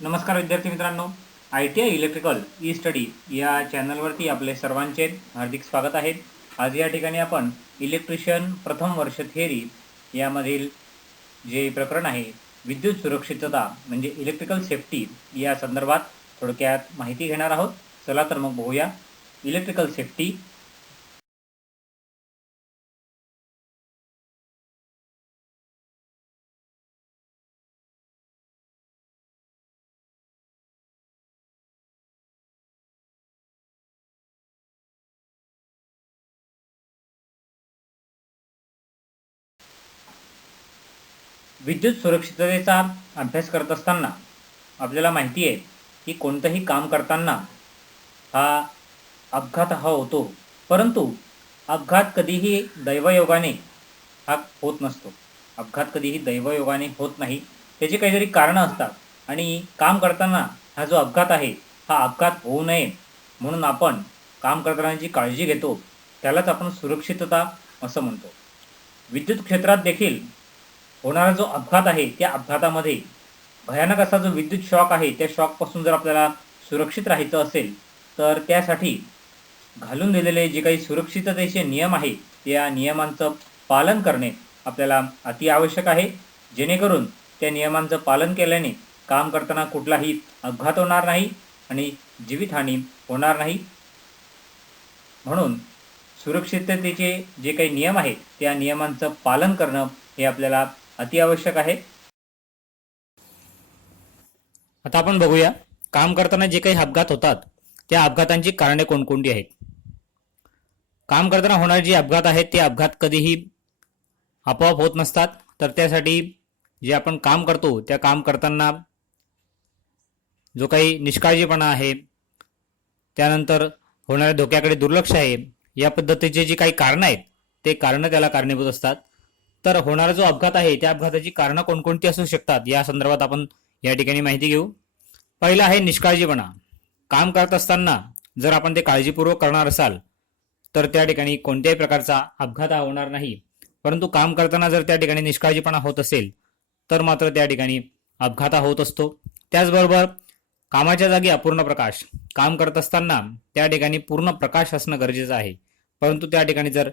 नमस्कार विद्यार्थी मित्रांनो, ITI इलेक्ट्रिकल ई स्टडी या चॅनलवरती आपले सर्वांचे हार्दिक स्वागत आहे। आज या ठिकाणी आपण इलेक्ट्रिशियन प्रथम वर्ष थिअरी यामधील जे प्रकरण आहे विद्युत सुरक्षितता म्हणजे इलेक्ट्रिकल सेफ्टी या संदर्भात थोडक्यात माहिती घेणार आहोत। चला तर मग बघूया इलेक्ट्रिकल सेफ्टी। विद्युत सुरक्षिततेचा अभ्यास करत असताना आपल्याला माहिती आहे की कोणतंही काम करताना हा अपघात होतो, परंतु अपघात कधीही दैवयोगाने हा होत नसतो। अपघात कधीही दैवयोगाने होत नाही, त्याची काहीतरी कारणं असतात आणि काम करताना हा जो अपघात आहे हा अपघात होऊ नये म्हणून आपण काम करताना जी काळजी घेतो त्यालाच आपण सुरक्षितता असं म्हणतो। विद्युत क्षेत्रात देखील होणारा जो अपघात आहे त्या अपघातामध्ये भयानक असा जो विद्युत शॉक आहे त्या शॉकपासून जर आपल्याला सुरक्षित राहायचं असेल तर त्यासाठी घालून दिलेले जे काही सुरक्षिततेचे नियम आहे त्या नियमांचं पालन करणे आपल्याला अति आवश्यक आहे, जेणेकरून त्या नियमांचं पालन केल्याने काम करताना कुठलाही अपघात होणार नाही आणि जीवितहानी होणार नाही। म्हणून सुरक्षिततेचे जे काही नियम आहेत त्या नियमांचं पालन करणं हे आपल्याला अति आवश्यक आहे। आता आपण बघूया काम करताना जे काही अपघात होतात त्या अपघातांची कारणे कोणकोणती आहेत। काम करताना होणारे जे अपघात आहेत ते अपघात कधीही आपोआप होत नसतात, तर त्यासाठी जे आपण काम करतो त्या काम करताना जो काही निष्काळजीपणा आहे, त्यानंतर होणाऱ्या धोक्याकडे दुर्लक्ष आहे, या पद्धतीचे जे काही कारणं आहेत ते कारणं त्याला कारणीभूत असतात। तर होणारा जो अपघात आहे त्या अपघाताची कारणं कोणकोणती असू शकतात या संदर्भात आपण या ठिकाणी माहिती घेऊ। पहिला आहे निष्काळजीपणा। काम करत असताना जर आपण ते काळजीपूर्वक करणार असाल तर त्या ठिकाणी कोणत्याही प्रकारचा अपघात होणार नाही, परंतु काम करताना जर त्या ठिकाणी निष्काळजीपणा होत असेल तर मात्र त्या ठिकाणी अपघात होत असतो। त्याचबरोबर कामाच्या जागी अपूर्ण प्रकाश। काम करत असताना त्या ठिकाणी पूर्ण प्रकाश असणं गरजेचं आहे, परंतु त्या ठिकाणी जर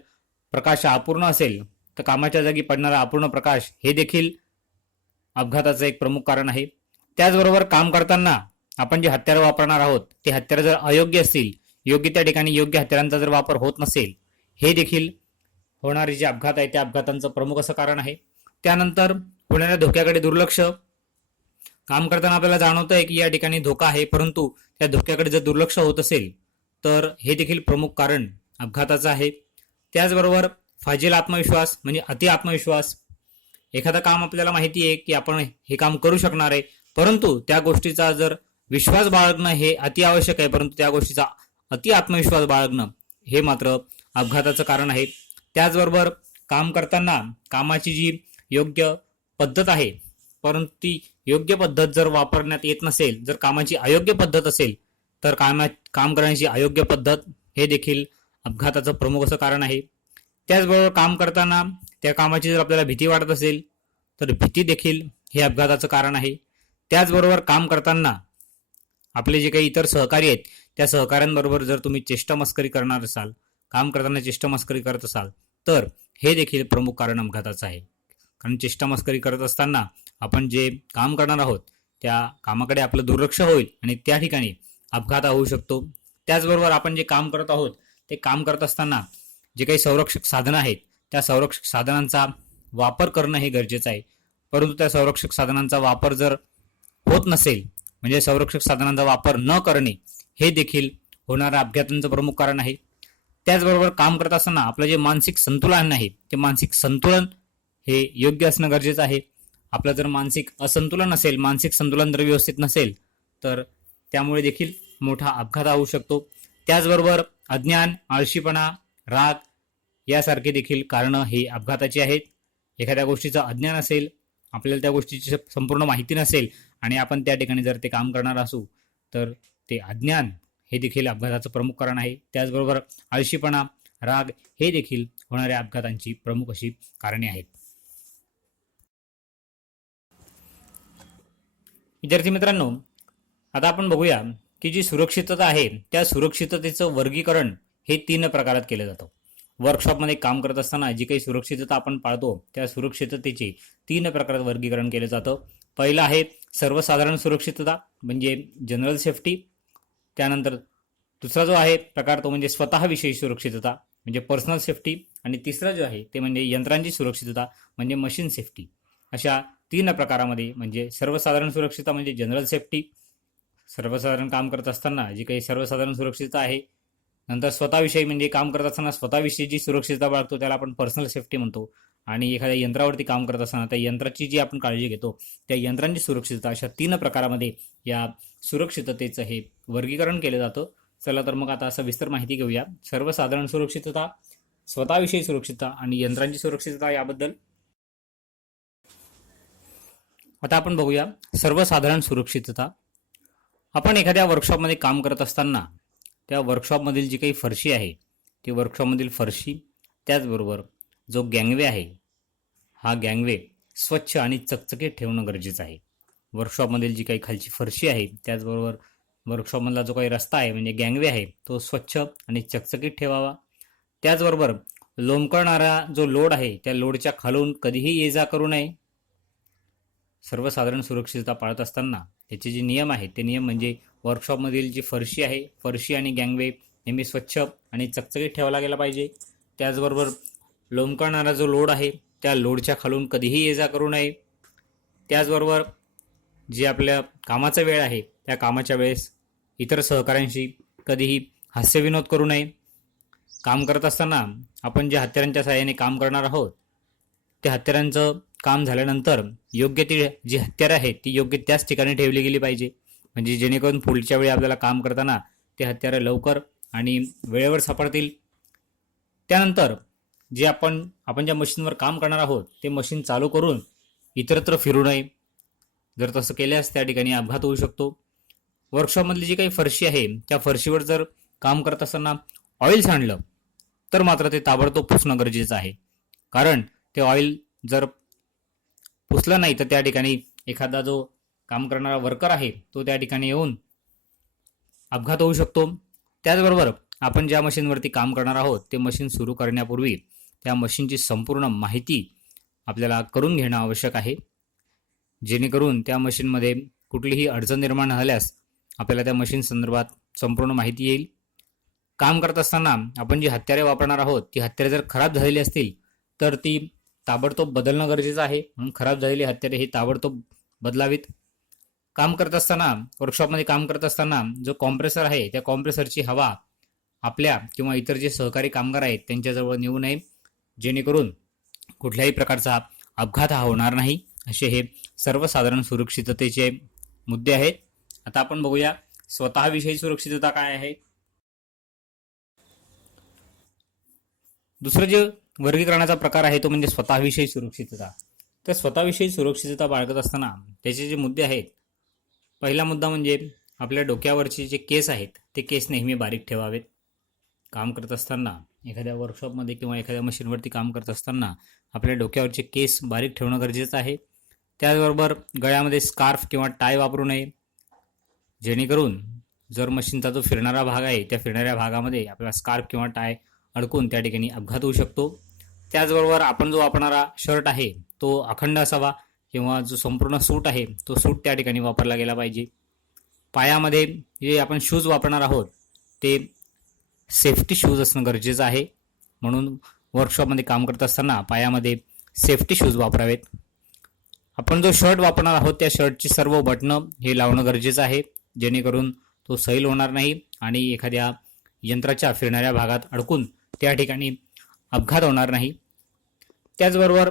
प्रकाश अपूर्ण असेल तर कामाच्या जागी पडणारा अपूर्ण प्रकाश हे देखील अपघाताचं एक प्रमुख कारण आहे। त्याचबरोबर काम करताना आपण जे हत्यारं वापरणार आहोत ते हत्यारं जर अयोग्य असतील, योग्य त्या ठिकाणी योग्य हत्यारांचा जर वापर होत नसेल, हे देखील होणारे जे अपघात आहे त्या अपघातांचं प्रमुख असं कारण आहे। त्यानंतर होणाऱ्या धोक्याकडे दुर्लक्ष। काम करताना आपल्याला जाणवतं आहे की या ठिकाणी धोका आहे, परंतु त्या धोक्याकडे जर दुर्लक्ष होत असेल तर हे देखील प्रमुख कारण अपघाताचं आहे। त्याचबरोबर फाजील आत्मविश्वास म्हणजे अति आत्मविश्वास। एखादं काम आपल्याला माहिती आहे की आपण हे काम करू शकणार आहे, परंतु त्या गोष्टीचा जर विश्वास बाळगणं हे अति आवश्यक आहे, परंतु त्या गोष्टीचा अति आत्मविश्वास बाळगणं हे मात्र अपघाताचं कारण आहे। त्याचबरोबर काम करताना कामाची जी योग्य पद्धत आहे परंतु ती योग्य पद्धत जर वापरण्यात येत नसेल, जर कामाची अयोग्य पद्धत असेल तर काम करण्याची अयोग्य पद्धत हे देखील अपघाताचं प्रमुख असं कारण आहे। त्याचबरोबर काम करताना त्या कामाची जर आपल्याला भीती वाटत असेल तर भीती देखील हे अपघाताचं कारण आहे। त्याचबरोबर काम करताना आपले जे काही इतर सहकारी आहेत त्या सहकाऱ्यांबरोबर जर तुम्ही चेष्टामस्करी करणार असाल, काम करताना चेष्टामस्करी करत असाल तर हे देखील प्रमुख कारण अपघाताचं आहे। कारण चेष्टामस्करी करत असताना आपण जे काम करणार आहोत त्या कामाकडे आपलं दुर्लक्ष होईल आणि त्या ठिकाणी अपघात होऊ शकतो। त्याचबरोबर आपण जे काम करत आहोत ते काम करत असताना जे काही संरक्षक साधनं आहेत त्या संरक्षक साधनांचा वापर करणं हे गरजेचं आहे, परंतु त्या संरक्षक साधनांचा वापर जर होत नसेल म्हणजे संरक्षक साधनांचा वापर न करणे हे देखील होणाऱ्या अपघातांचं प्रमुख कारण आहे। त्याचबरोबर काम करत असताना आपलं जे मानसिक संतुलन आहे ते मानसिक संतुलन हे योग्य असणं गरजेचं आहे। आपलं जर मानसिक असंतुलन असेल, मानसिक संतुलन जर व्यवस्थित नसेल तर त्यामुळे देखील मोठा अपघात होऊ शकतो। त्याचबरोबर अज्ञान, आळशीपणा, राग यासारखे देखील कारणं हे अपघाताची आहेत। एखाद्या गोष्टीचं अज्ञान असेल, आपल्याला त्या गोष्टीची संपूर्ण माहिती नसेल आणि आपण त्या ठिकाणी जर ते काम करणार असू तर ते अज्ञान हे देखील अपघाताचं प्रमुख कारण आहे। त्याचबरोबर आळशीपणा, राग हे देखील होणाऱ्या अपघातांची प्रमुख अशी कारणे आहेत। विद्यार्थी मित्रांनो, आता आपण बघूया की जी सुरक्षितता आहे त्या सुरक्षिततेचं वर्गीकरण हे 3 प्रकारात केलं जातं. वर्कशॉपमध्ये काम करत असताना जी काही सुरक्षितता आपण पाळतो त्या सुरक्षिततेचे 3 प्रकारात वर्गीकरण केलं जातं. पहिलं आहे सर्वसाधारण सुरक्षितता म्हणजे जनरल सेफ्टी. त्यानंतर दुसरा जो आहे प्रकार तो म्हणजे स्वतःविषयी सुरक्षितता म्हणजे पर्सनल सेफ्टी. आणि तिसरा जो आहे ते म्हणजे यंत्रांची सुरक्षितता म्हणजे मशीन सेफ्टी. अशा 3 प्रकारामध्ये म्हणजे सर्वसाधारण सुरक्षितता म्हणजे जनरल सेफ्टी, सर्वसाधारण काम करत असताना जी काही सर्वसाधारण सुरक्षितता आहे. नंतर स्वतःविषयी म्हणजे काम करत असताना स्वतःविषयी जी सुरक्षितता बाळगतो त्याला आपण पर्सनल सेफ्टी म्हणतो. आणि एखाद्या यंत्रावरती काम करत असताना त्या यंत्राची जी आपण काळजी घेतो त्या यंत्रांची सुरक्षितता, अशा 3 प्रकारामध्ये या सुरक्षिततेचं हे वर्गीकरण केलं जातं. चला तर मग आता सविस्तर माहिती घेऊया सर्वसाधारण सुरक्षितता, स्वतःविषयी सुरक्षितता आणि यंत्रांची सुरक्षितता याबद्दल. आता आपण बघूया सर्वसाधारण सुरक्षितता. आपण एखाद्या वर्कशॉपमध्ये काम करत असताना त्या वर्कशॉपमधील जी काही फरशी आहे ती वर्कशॉपमधील फरशी, त्याचबरोबर जो गँगवे आहे हा गँगवे स्वच्छ आणि चकचकीत ठेवणं गरजेचं आहे. वर्कशॉपमधील जी काही खालची फरशी आहे त्याचबरोबर वर्कशॉपमधला जो काही रस्ता आहे म्हणजे गँगवे आहे तो स्वच्छ आणि चकचकीत ठेवावा. त्याचबरोबर लोंबकळणारा जो लोड आहे त्या लोडच्या खालून कधीही ये जा करू नये. सर्वसाधारण सुरक्षितता पाळत असताना त्याचे जे नियम आहेत ते नियम म्हणजे वर्कशॉपमधील जी फरशी आहे, फरशी आणि गँगवे नेहमी स्वच्छ आणि चकचकीत ठेवला गेला पाहिजे. त्याचबरोबर लोंबकळणारा जो लोड आहे त्या लोडच्या खालून कधीही ये जा करू नये. त्याचबरोबर जे आपल्या कामाचा वेळ आहे त्या कामाच्या वेळेस इतर सहकाऱ्यांशी कधीही हास्यविनोद करू नये. काम करत असताना आपण ज्या हत्यारांच्या सहाय्याने काम करणार आहोत त्या हत्यारांचं काम झाल्यानंतर योग्य ती जी हत्यारं आहेत ती योग्य त्याच ठिकाणी ठेवली गेली पाहिजे, म्हणजे जेणेकरून पुढच्या वेळी आपल्याला काम करताना ते हत्यारं लवकर आणि वेळेवर सापडतील. त्यानंतर जे आपण ज्या मशीनवर काम करणार आहोत ते मशीन चालू करून इतरत्र फिरू नये. जर तसं केल्यास त्या ठिकाणी अपघात होऊ शकतो. वर्कशॉपमधली जी काही फरशी आहे त्या फरशीवर जर काम करत असताना ऑइल सांडलं तर मात्र ते ताबडतोब पुसणं गरजेचं आहे, कारण ते ऑइल जर पुसलं नाही तर त्या ठिकाणी एखादा जो काम करणारा वर्कर आहे तो त्या ठिकाणी येऊन अपघात होऊ शकतो. त्याचबरोबर आपण ज्या मशीनवरती काम करणार आहोत ते मशीन सुरू करण्यापूर्वी त्या मशीनची संपूर्ण माहिती आपल्याला करून घेणं आवश्यक आहे, जेणेकरून त्या मशीनमध्ये कुठलीही अडचण निर्माण झाल्यास आपल्याला त्या मशीन संदर्भात संपूर्ण माहिती येईल. काम करत असताना आपण जी हत्यारे वापरणार आहोत ती हत्यारे जर खराब झालेली असतील तर ती ताबडतोब बदलणं गरजेचं आहे, म्हणून खराब झालेली हत्यारे ही ताबडतोब बदलावीत. काम करत असताना वर्कशॉपमध्ये काम करत असताना जो कॉम्प्रेसर आहे त्या कॉम्प्रेसरची हवा आपल्या किंवा इतर जे सहकारी कामगार आहेत त्यांच्याजवळ नेऊ नये, जेणेकरून कुठल्याही प्रकारचा अपघात हा होणार नाही. असे हे सर्वसाधारण सुरक्षिततेचे मुद्दे आहेत. आता आपण बघूया स्वतःविषयी सुरक्षितता काय आहे. दुसरं जे वर्गीकरणाचा प्रकार आहे तो म्हणजे स्वतःविषयी सुरक्षितता. तर स्वतःविषयी सुरक्षितता बाळगत असताना त्याचे जे मुद्दे आहेत, पहिला मुद्दा म्हणजे आपल्या डोक्यावरचे जे केस आहेत ते केस नेहमी बारीक ठेवावेत. काम करत असताना एखाद्या वर्कशॉपमध्ये किंवा एखाद्या मशीनवरती काम करत असताना आपल्या डोक्यावरचे केस बारीक ठेवणं गरजेचं आहे. त्याचबरोबर गळ्यामध्ये स्कार्फ किंवा टाय वापरू नये, जेणेकरून जर मशीनचा जो फिरणारा भाग आहे त्या फिरणाऱ्या भागामध्ये आपला स्कार्फ किंवा टाय अडकून त्या ठिकाणी अपघात होऊ शकतो. त्याचबरोबर आपण जो वापरणारा शर्ट आहे तो अखंड असावा किंवा जो संपूर्ण सूट आहे तो सूट त्या ठिकाणी वापरला गेला पाहिजे. पायामध्ये जे आपण शूज वापरणार आहोत ते सेफ्टी शूज असणं गरजेचं आहे, म्हणून वर्कशॉपमध्ये काम करत असताना पायामध्ये सेफ्टी शूज वापरावेत. आपण जो शर्ट वापरणार आहोत त्या शर्टची सर्व बटणं हे लावणं गरजेचं आहे, जेणेकरून तो सैल होणार नाही आणि एखाद्या यंत्राच्या फिरणाऱ्या भागात अडकून त्या ठिकाणी अपघात होणार नाही. त्याचबरोबर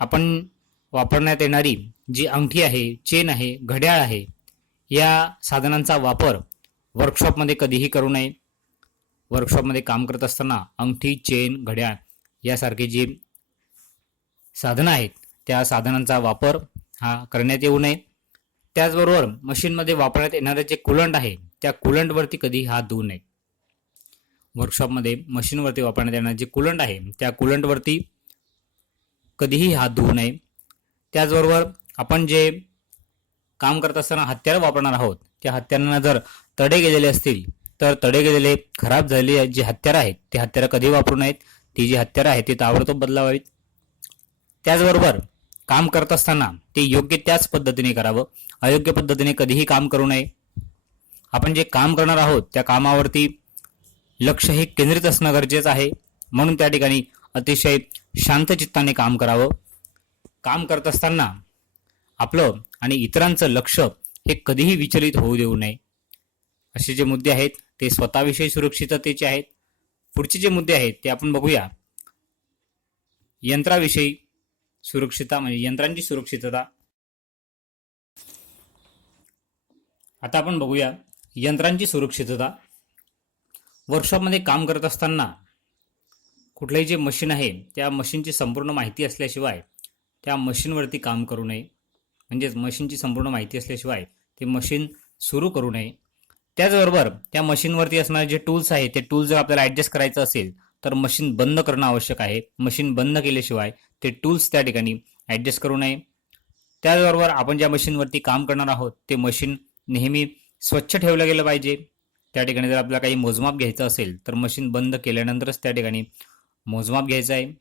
आपण वापरण्यात येणारी जी अंगठी आहे, चेन आहे, घड्याळ आहे, या साधनांचा वापर वर्कशॉपमध्ये कधीही करू नये. वर्कशॉपमध्ये काम करत असताना अंगठी, चेन, घड्याळ यासारखी जी साधनं आहेत त्या साधनांचा वापर हा करण्यात येऊ नये. त्याचबरोबर मशीनमध्ये वापरण्यात येणारे जे कूलंट आहे त्या कूलंटवरती कधीही हात धुवू नये. वर्कशॉपमध्ये मशीनवरती वापरण्यात येणारे जे कूलंट आहे त्या कूलंटवरती कधीही हात धुवू नये. त्याचबरोबर आपण जे काम करत असताना हत्यारं वापरणार आहोत, त्या हत्यारांना जर तडे गेलेले असतील तर तडे गेलेले खराब झालेले जे हत्यारं आहेत ते हत्यारं कधी वापरू नयेत. ती जी हत्यारं आहेत ती ताबडतोब बदलावीत. त्याचबरोबर काम करत असताना ते योग्य त्याच पद्धतीने करावं, अयोग्य पद्धतीने कधीही काम करू नये. आपण जे काम करणार आहोत त्या कामावरती लक्ष हे केंद्रित असणं गरजेचं आहे. म्हणून त्या ठिकाणी अतिशय शांत चित्ताने काम करावं. काम करत असताना आपलं आणि इतरांचं लक्ष हे कधीही विचलित होऊ देऊ नये. असे जे मुद्दे आहेत ते स्वतःविषयी सुरक्षिततेचे आहेत. पुढचे जे मुद्दे आहेत ते आपण बघूया. यंत्राविषयी सुरक्षितता म्हणजे यंत्रांची सुरक्षितता. आता आपण बघूया यंत्रांची सुरक्षितता. वर्कशॉपमध्ये काम करत असताना कुठलंही जे मशीन आहे त्या मशीनची संपूर्ण माहिती असल्याशिवाय त्या मशीनवरती काम करू नये. म्हणजेच मशीनची संपूर्ण माहिती असल्याशिवाय ते मशीन सुरू करू नये. त्याचबरोबर त्या मशीनवरती असणारे जे टूल्स आहेत ते टूल्स जर आपल्याला ॲडजस्ट करायचं असेल तर मशीन बंद करणं आवश्यक आहे. मशीन बंद केल्याशिवाय ते टूल्स त्या ठिकाणी ॲडजस्ट करू नये. त्याचबरोबर आपण ज्या मशीनवरती काम करणार आहोत ते मशीन नेहमी स्वच्छ ठेवलं गेलं पाहिजे. त्या ठिकाणी जर आपल्याला काही मोजमाप घ्यायचं असेल तर मशीन बंद केल्यानंतरच त्या ठिकाणी मोजमाप घ्यायचं आहे.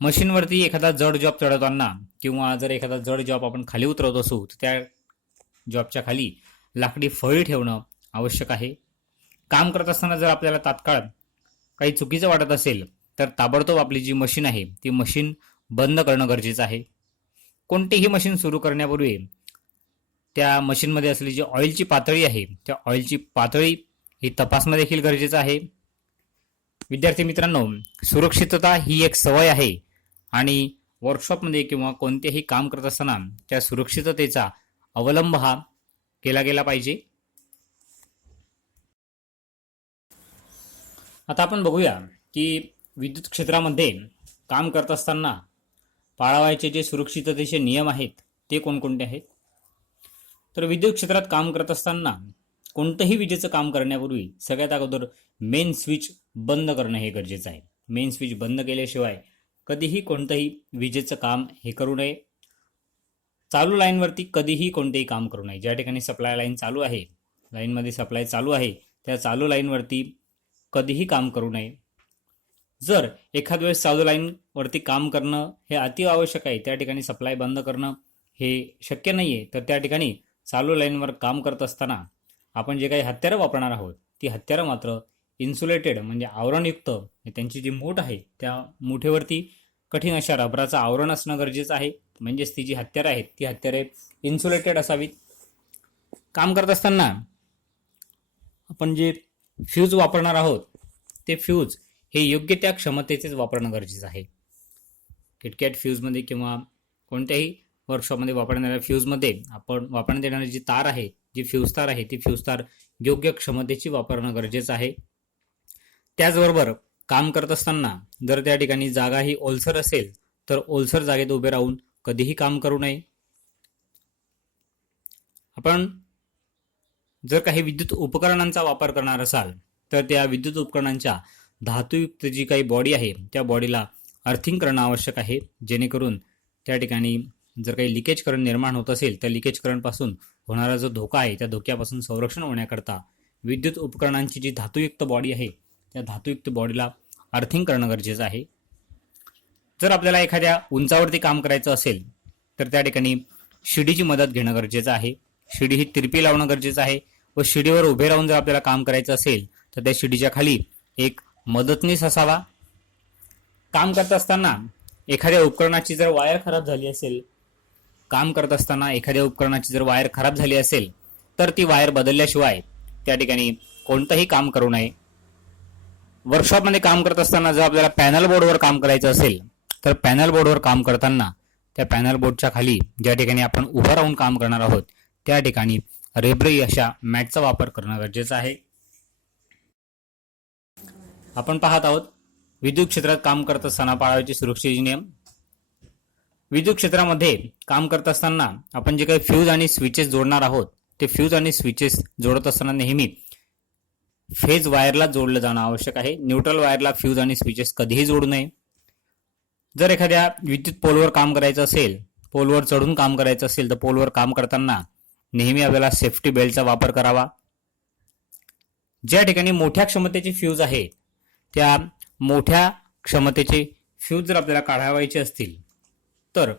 मशीनवरती एखादा जड जॉब चढवताना किंवा जर एखादा जड जॉब आपण खाली उतरवत असू तर त्या जॉबच्या खाली लाकडी फळी ठेवणं आवश्यक आहे. काम करत असताना जर आपल्याला तात्काळ काही चुकीचं वाटत असेल तर ताबडतोब आपली जी मशीन आहे ती मशीन बंद करणं गरजेचं आहे. कोणतीही मशीन सुरू करण्यापूर्वी त्या मशीनमध्ये असलेली जी ऑइलची पातळी आहे त्या ऑइलची पातळी ही तपासणं देखील गरजेचं आहे. विद्यार्थी मित्रांनो, सुरक्षितता ही एक सवय आहे आणि वर्कशॉपमध्ये किंवा कोणतेही काम करत असताना त्या सुरक्षिततेचा अवलंब हा केला गेला पाहिजे. आता आपण बघूया की विद्युत क्षेत्रामध्ये काम करत असताना पाळावयाचे जे सुरक्षिततेचे नियम आहेत ते कोणकोणते आहेत. तर विद्युत क्षेत्रात काम करत असताना कोणतंही विजेचं काम करण्यापूर्वी सगळ्यात अगोदर मेन स्विच बंद करणं हे गरजेचं आहे. मेन स्विच बंद केल्याशिवाय कधीही कोणतंही विजेचं काम हे करू नये. चालू लाईनवरती कधीही कोणतेही काम करू नये. ज्या ठिकाणी सप्लाय लाईन चालू आहे, लाईनमध्ये सप्लाय चालू आहे त्या चालू लाईनवरती कधीही काम करू नये. जर एखाद वेळेस चालू लाईनवरती काम करणं हे अति आवश्यक आहे, त्या ठिकाणी सप्लाय बंद करणं हे शक्य नाही आहे, तर त्या ठिकाणी चालू लाईनवर काम करत असताना आपण जे काही हत्यारं वापरणार आहोत ती हत्यारं मात्र इन्सुलेटेड म्हणजे आवरणयुक्त, त्यांची जी मूठ आहे त्या मुठेवरती कठीण अशा रबराचं आवरण असणं गरजेचं आहे. म्हणजेच ती जी हत्यारं आहेत ती हत्यारे इन्सुलेटेड असावीत. काम करत असताना आपण जे फ्यूज वापरणार आहोत ते फ्यूज हे योग्य त्या क्षमतेचेच वापरणं गरजेचं आहे. किटकॅट फ्यूजमध्ये किंवा कोणत्याही वर्कशॉपमध्ये वापरणाऱ्या फ्यूजमध्ये आपण वापरण्यात येणारी जी तार आहे, जी फ्यूज तार आहे, ती फ्यूज तार योग्य क्षमतेची वापरणं गरजेचं आहे. त्याचबरोबर काम करत असताना जर त्या ठिकाणी जागा ही ओलसर असेल तर ओलसर जागेत उभे राहून कधीही काम करू नये. आपण जर काही विद्युत उपकरणांचा वापर करणार असाल तर त्या विद्युत उपकरणांच्या धातुयुक्त जी काही बॉडी आहे त्या बॉडीला अर्थिंग करणं आवश्यक आहे, जेणेकरून त्या ठिकाणी जर काही लिकेज करंट निर्माण होत असेल तर लिकेज करंटपासून होणारा जो धोका आहे त्या धोक्यापासून संरक्षण होण्याकरता विद्युत उपकरणांची जी धातुयुक्त बॉडी आहे त्या धातुयुक्त बॉडीला अर्थिंग करणं गरजेचं आहे. जर आपल्याला एखाद्या उंचावरती काम करायचं असेल तर त्या ठिकाणी शिडीची मदत घेणं गरजेचं आहे. शिडी ही तिरपी लावणं गरजेचं आहे व शिडीवर उभे राहून जर आपल्याला काम करायचं असेल तर त्या शिडीच्या खाली एक मदतनीस असावा. काम करत असताना एखाद्या उपकरणाची जर वायर खराब झाली असेल तर ती वायर बदलल्याशिवाय त्या ठिकाणी कोणतंही काम करू नये. वर्कशॉपमध्ये काम करत असताना जर आपल्याला पॅनल बोर्डवर काम करायचं असेल तर पॅनल बोर्डवर काम करताना त्या पॅनल बोर्डच्या खाली ज्या ठिकाणी आपण उभं राहून काम करणार आहोत त्या ठिकाणी रेब्री अशा मॅटचा वापर करणं गरजेचं आहे. आपण पाहत आहोत विद्युत क्षेत्रात काम करत असताना पाळावयाचे सुरक्षेचे नियम. विद्युत क्षेत्रामध्ये काम करत असताना आपण जे काही फ्यूज आणि स्विचेस जोडणार आहोत ते फ्यूज आणि स्विचेस जोडत असताना नेहमी फेज वायरला जोडलं जाणं आवश्यक आहे. न्यूट्रल वायरला फ्यूज आणि स्विचेस कधीही जोडू नये. जर एखाद्या विद्युत पोलवर काम करायचं असेल पोलवर चढून काम करायचं असेल तर पोलवर काम करताना नेहमी आपल्याला सेफ्टी बेल्टचा वापर करावा. ज्या ठिकाणी मोठ्या क्षमतेची फ्यूज आहे त्या मोठ्या क्षमतेचे फ्यूज जर आपल्याला काढावायचे असतील तर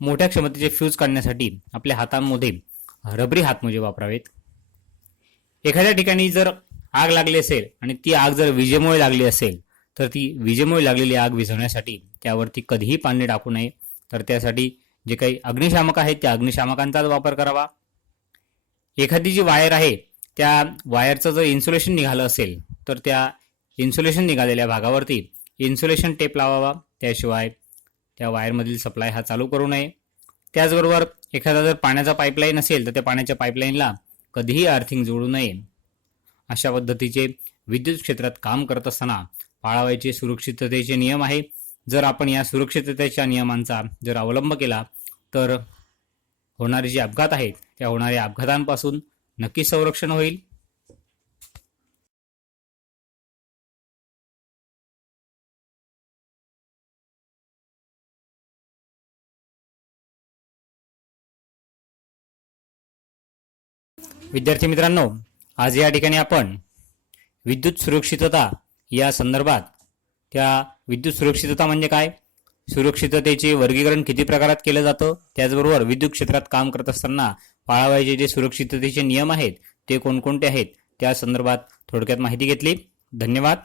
मोठ्या क्षमतेचे फ्यूज काढण्यासाठी आपल्या हातांमध्ये रबरी हातमोजे वापरावेत. एखाद्या ठिकाणी जर आग लागली असेल आणि ती आग जर विजेमुळे लागली असेल तर ती विजेमुळे लागलेली आग विझवण्यासाठी त्यावरती कधीही पाणी टाकू नये. तर त्यासाठी जे काही अग्निशामक आहेत त्या अग्निशामकांचाच वापर करावा. एखादी जी वायर आहे त्या वायरचं जर इन्सुलेशन निघालं असेल तर त्या इन्सुलेशन निघालेल्या भागावरती इन्सुलेशन टेप लावावा. त्याशिवाय त्या वायरमधील सप्लाय हा चालू करू नये. त्याचबरोबर एखादा जर पाण्याचा पाईपलाईन असेल तर त्या पाण्याच्या पाईपलाईनला कधीही अर्थिंग जोडू नये. अशा पद्धतीचे विद्युत क्षेत्रात काम करत असताना पाळावयाचे सुरक्षिततेचे नियम आहे. जर आपण या सुरक्षिततेच्या नियमांचा जर अवलंब केला तर होणारे जे अपघात आहेत त्या होणाऱ्या अपघातांपासून नक्कीच संरक्षण होईल. विद्यार्थी मित्रांनो, आज या ठिकाणी आपण विद्युत सुरक्षितता या संदर्भात त्या विद्युत सुरक्षितता म्हणजे काय, सुरक्षिततेचे वर्गीकरण किती प्रकारात केलं जातं, त्याचबरोबर विद्युत क्षेत्रात काम करत असताना पाळावयाचे जे सुरक्षिततेचे नियम आहेत ते कोणकोणते आहेत त्या संदर्भात थोडक्यात माहिती घेतली. धन्यवाद.